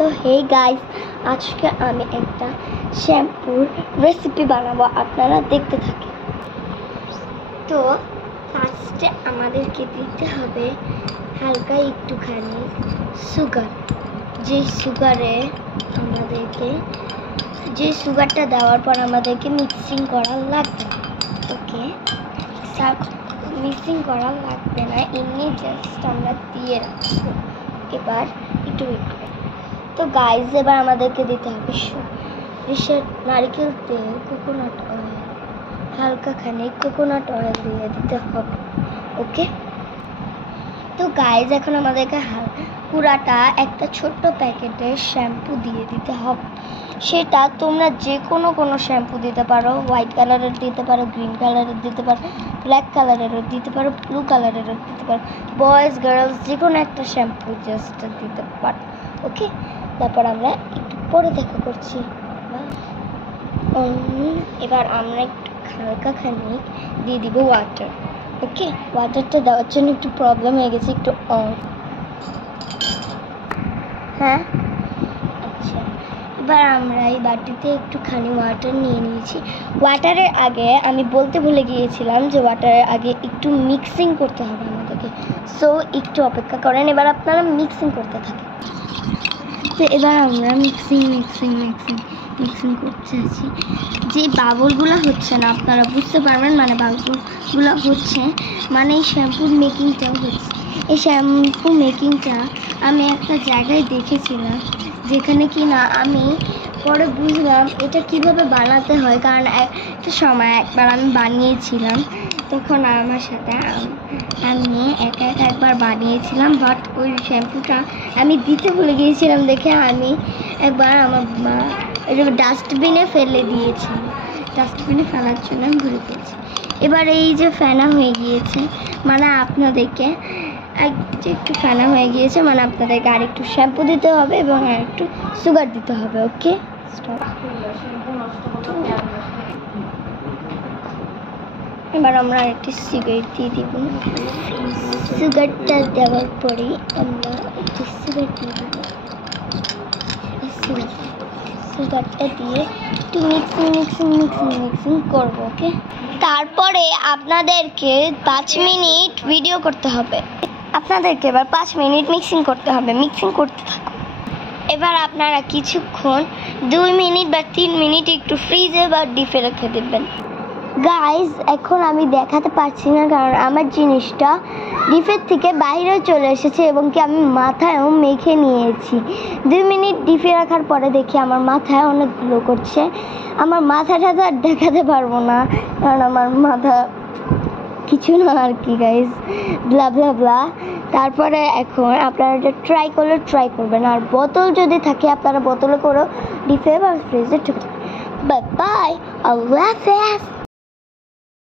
তো hey guys, আজকে আমি একটা শ্যাম্পুর রেসিপি বানাবো, আপনারা দেখতে থাকেন। তো ফার্স্টে আমাদেরকে দিতে হবে হালকা একটুখানি সুগার। যে সুগারটা দেওয়ার পর আমাদেরকে মিক্সিং করা লাগবে। ওকে, মিক্সিং করা লাগবে না, এমনি জাস্ট আমরা দিয়ে রাখবো। এবার একটু তো গাইস, এবার আমাদেরকে দিতে হবে সরিষার নারকেল তেল, কোকোনাট অয়েল, হালকা খানিক কোকোনাট অয়েল দিয়ে দিতে হবে। ওকে, তো গাইস এখন আমাদেরকে পুরাটা একটা ছোট্ট প্যাকেটের শ্যাম্পু দিয়ে দিতে হবে। সেটা তোমরা যে কোনো শ্যাম্পু দিতে পারো, হোয়াইট কালারের দিতে পারো, গ্রিন কালারের দিতে পারো, ব্ল্যাক কালারেরও দিতে পারো, ব্লু কালারেরও দিতে পারো, বয়েজ গার্লস যে কোনো একটা শ্যাম্পু জাস্ট দিতে পারো। ওকে, তারপর আমরা একটু পরে দেখা করছি। এবার আমরা একটু হালকা খানিক দিয়ে দিব ওয়াটার। ওকে, ওয়াটারটা দেওয়ার জন্য একটু প্রবলেম হয়ে গেছে, একটু হ্যাঁ আচ্ছা। এবার আমরা এই বাটিতে একটুখানি ওয়াটার নিয়ে নিয়েছি। ওয়াটারের আগে আমি বলতে ভুলে গিয়েছিলাম যে ওয়াটারের আগে একটু মিক্সিং করতে হবে আমাদেরকে, সো একটু অপেক্ষা করেন। এবার আপনারা মিক্সিং করতে থাকেন। তো এবার আমরা মিক্সিং করতে আছি। যে বাবলগুলো হচ্ছে না, আপনারা বুঝতে পারবেন, মানে বাবলগুলো হচ্ছে মানে এই শ্যাম্পুর মেকিংটাও হচ্ছে। এই শ্যাম্পু মেকিংটা আমি একটা জায়গায় দেখেছিলাম, যেখানে কি না আমি পরে বুঝলাম এটা কিভাবে বানাতে হয়। কারণ একটা সময় একবার আমি বানিয়েছিলাম, তখন আমার সাথে আমি একবার বানিয়েছিলাম, বাট ওই শ্যাম্পুটা আমি দিতে ভুলে গিয়েছিলাম দেখে আমি একবার আমার ডাস্টবিনে ফেলে দিয়েছি। ডাস্টবিনে ফেলার জন্য আমি ভুলে গিয়েছি। এবার এই যে ফেনা হয়ে গিয়েছে, মানে আপনাদেরকে একটু ফেনা হয়ে গিয়েছে, মানে আপনাদেরকে আর একটু শ্যাম্পু দিতে হবে এবং আর একটু সুগার দিতে হবে। ওকে, এবার আমরা একটু সুগার দিয়ে দিব। সুগারটা দেওয়ার পরে আমরা একটু সুগার দিয়ে দিব। সুগারটা দিয়ে একটু মিক্সিং করবো। ওকে, তারপরে আপনাদেরকে 5 মিনিট ভিডিও করতে হবে। আপনাদেরকে এবার 5 মিনিট মিক্সিং করতে হবে। মিক্সিং করতে থাকুন। এবার আপনারা কিছুক্ষণ 2 মিনিট বা 3 মিনিট একটু ফ্রিজে বা ডিপে রেখে দেবেন। গাইজ, এখন আমি দেখাতে পারছি না কারণ আমার জিনিসটা ডিপের থেকে বাইরে চলে এসেছে এবং কি আমি মাথায়ও মেখে নিয়েছি। 2 মিনিট ডিপে রাখার পরে দেখি আমার মাথায় অনেক গ্লো করছে। আমার মাথাটা তো আর দেখাতে পারবো না, কারণ আমার মাথা কিছু না আর কি গাইজ, ব্লা। তারপরে এখন আপনারা এটা ট্রাই করবেন। আর বোতল যদি থাকে আপনারা বোতলে করেও ডিপে বা ফ্রিজে ঢুকে। বাই, আল্লাহ হাফেজ।